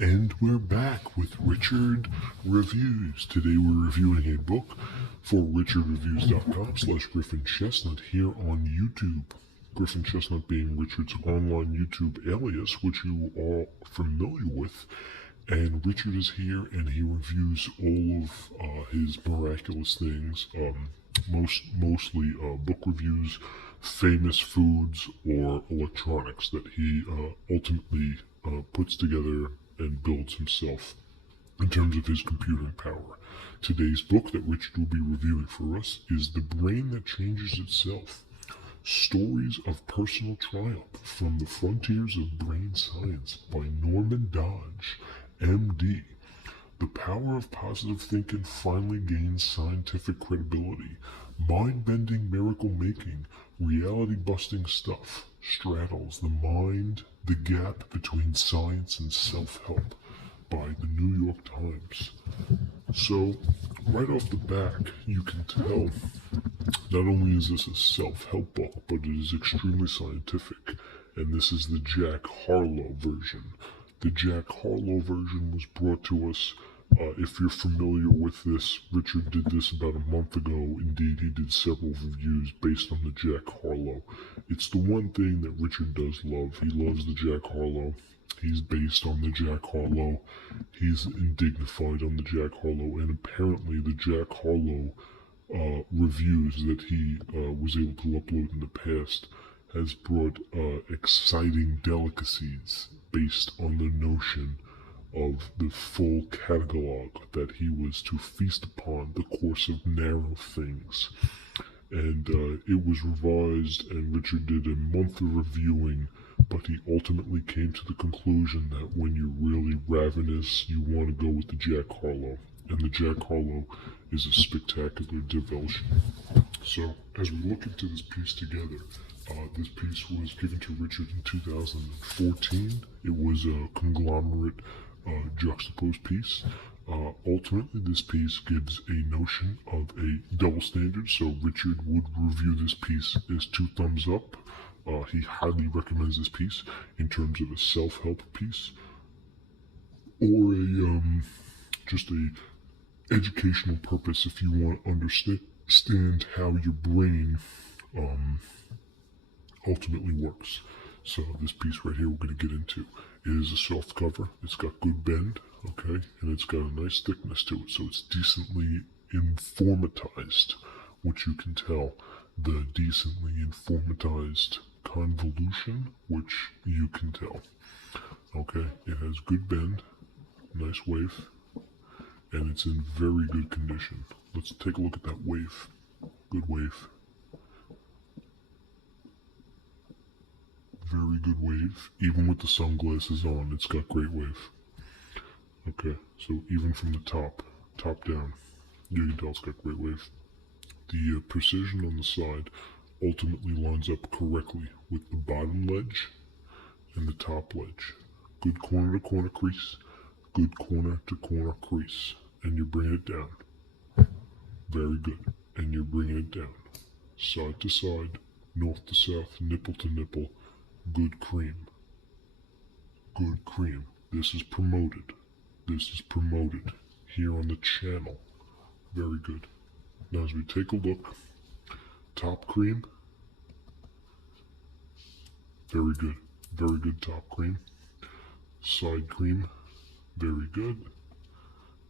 And we're back with Richard Reviews. Today we're reviewing a book for richardreviews.com/Griffin Chestnut here on YouTube. Griffin Chestnut being Richard's online YouTube alias, which you are familiar with. And Richard is here and he reviews all of his miraculous things, mostly book reviews, famous foods, or electronics that he ultimately puts together and builds himself in terms of his computing power. Today's book that Richard will be reviewing for us is The Brain That Changes Itself. Stories of Personal Triumph from the Frontiers of Brain Science by Norman Doidge, MD. The power of positive thinking finally gains scientific credibility. Mind-bending, miracle-making, reality-busting stuff straddles the mind, the gap between science and self-help by the New York Times. So, right off the back, you can tell not only is this a self-help book, but it is extremely scientific. And this is the Jack Harlow version. The Jack Harlow version was brought to us. If you're familiar with this, Richard did this about a month ago. Indeed, he did several reviews based on the Jack Harlow. It's the one thing that Richard does love. He loves the Jack Harlow. He's based on the Jack Harlow. He's indignified on the Jack Harlow. And apparently the Jack Harlow reviews that he was able to upload in the past has brought exciting delicacies based on the notion of the full catalog that he was to feast upon, the course of narrow things. And it was revised, and Richard did a month of reviewing, but he ultimately came to the conclusion that when you're really ravenous, you want to go with the Jack Harlow. And the Jack Harlow is a spectacular devotion. So, as we look into this piece together, this piece was given to Richard in 2014. It was a conglomerate juxtaposed piece. Ultimately, this piece gives a notion of a double standard, so Richard would review this piece as 2 thumbs up. He highly recommends this piece in terms of a self-help piece or just a educational purpose if you want to understand how your brain ultimately works. So this piece right here we're going to get into is a soft cover. It's got good bend, okay, and it's got a nice thickness to it, so it's decently informatized, which you can tell. The decently informatized convolution, which you can tell. Okay, it has good bend, nice wave, and it's in very good condition. Let's take a look at that wave. Good wave. Very good wave. Even with the sunglasses on, it's got great wave. Okay, so even from the top down, you can tell it's got great wave. The precision on the side ultimately lines up correctly with the bottom ledge and the top ledge. Good corner to corner crease, good corner to corner crease, and you bring it down. Very good, and you're bringing it down. Side to side, north to south, nipple to nipple. Good cream. Good cream. This is promoted. This is promoted here on the channel. Very good. Now as we take a look, top cream. Very good. Very good top cream. Side cream. Very good.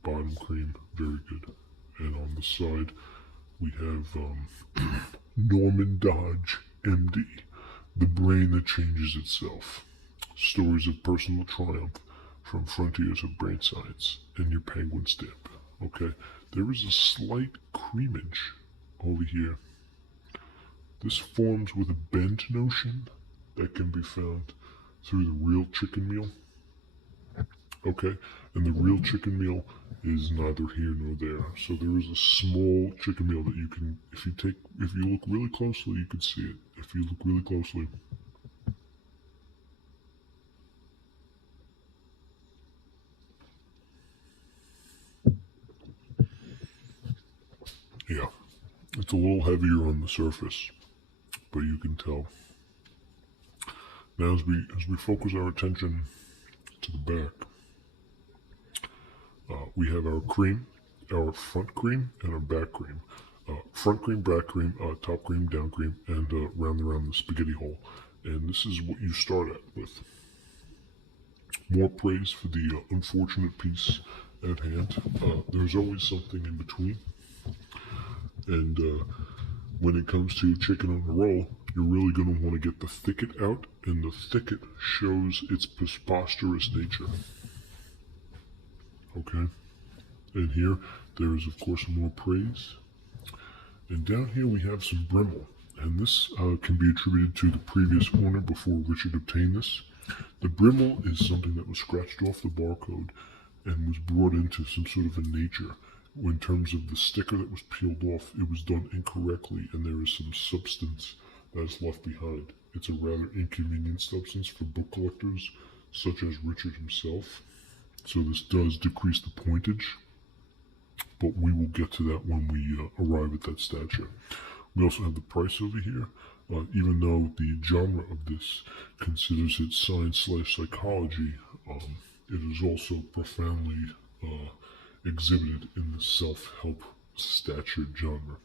Bottom cream. Very good. And on the side, we have Norman Doidge, MD. The Brain That Changes Itself. Stories of Personal Triumph from Frontiers of Brain Science, and your penguin stamp. Okay? There is a slight creamage over here. This forms with a bend notion that can be found through the real chicken meal. Okay? And the real chicken meal is neither here nor there. So there is a small chicken meal that you can, if you look really closely, you can see it. If you look really closely. Yeah, it's a little heavier on the surface, but you can tell. Now as we focus our attention to the back, We have our cream, our front cream, and our back cream. Front cream, back cream, top cream, down cream, and round the spaghetti hole. And this is what you start at with. More praise for the unfortunate piece at hand. There's always something in between. And when it comes to chicken on the roll, you're really going to want to get the thicket out, and the thicket shows its preposterous nature. Okay? And here, there is, of course, more praise. And down here we have some brimble. And this can be attributed to the previous owner before Richard obtained this. The brimble is something that was scratched off the barcode and was brought into some sort of a nature. In terms of the sticker that was peeled off, it was done incorrectly, and there is some substance that is left behind. It's a rather inconvenient substance for book collectors, such as Richard himself. So this does decrease the pointage, but we will get to that when we arrive at that stature. We also have the price over here. Even though the genre of this considers it science/psychology, it is also profoundly exhibited in the self-help stature genre.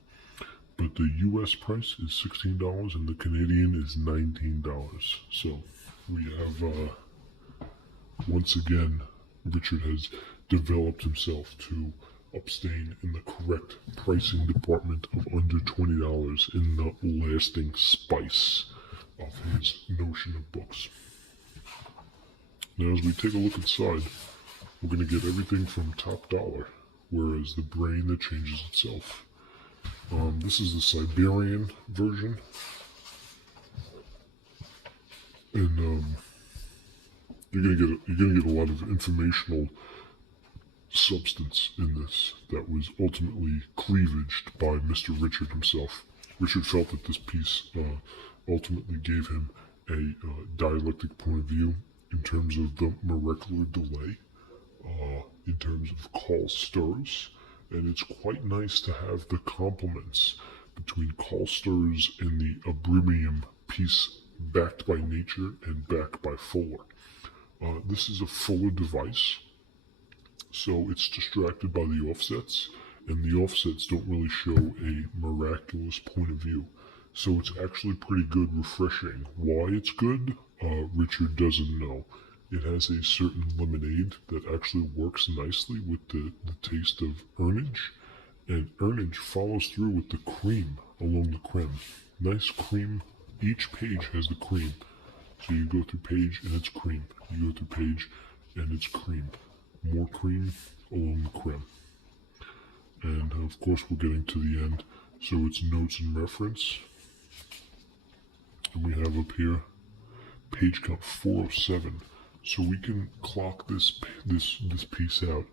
But the US price is $16 and the Canadian is $19. So we have, once again, Richard has developed himself to abstain in the correct pricing department of under $20 in the lasting spice of his notion of books. Now, as we take a look inside, we're going to get everything from top dollar, whereas the brain that changes itself. This is the Siberian version, and you're gonna get a lot of informational substance in this that was ultimately cleavaged by Mr. Richard himself. Richard felt that this piece ultimately gave him a dialectic point of view in terms of the molecular delay, in terms of call stirs, and it's quite nice to have the complements between call stirs and the abrium piece backed by nature and backed by Fuller. This is a Fuller device, so it's distracted by the offsets, and the offsets don't really show a miraculous point of view. So it's actually pretty good, refreshing. Why it's good, Richard doesn't know. It has a certain lemonade that actually works nicely with the taste of earnage, and earnage follows through with the cream along the creme. Nice cream. Each page has the cream. So you go through page and it's cream. You go through page and it's cream. More cream along the creme. And of course we're getting to the end. So it's notes and reference. And we have up here page count 407. So we can clock this piece out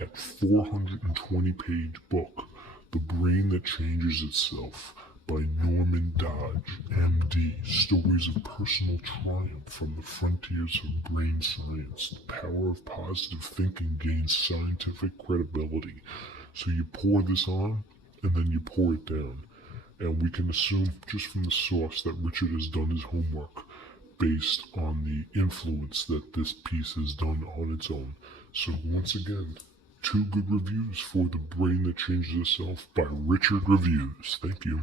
at 420 page book, The Brain That Changes Itself by Norman Doidge, MD. Stories of personal triumph from the frontiers of brain science. The power of positive thinking gains scientific credibility. So you pour this on, and then you pour it down. And we can assume just from the source that Richard has done his homework based on the influence that this piece has done on its own. So once again, 2 good reviews for The Brain That Changes Itself by Richard Reviews. Thank you.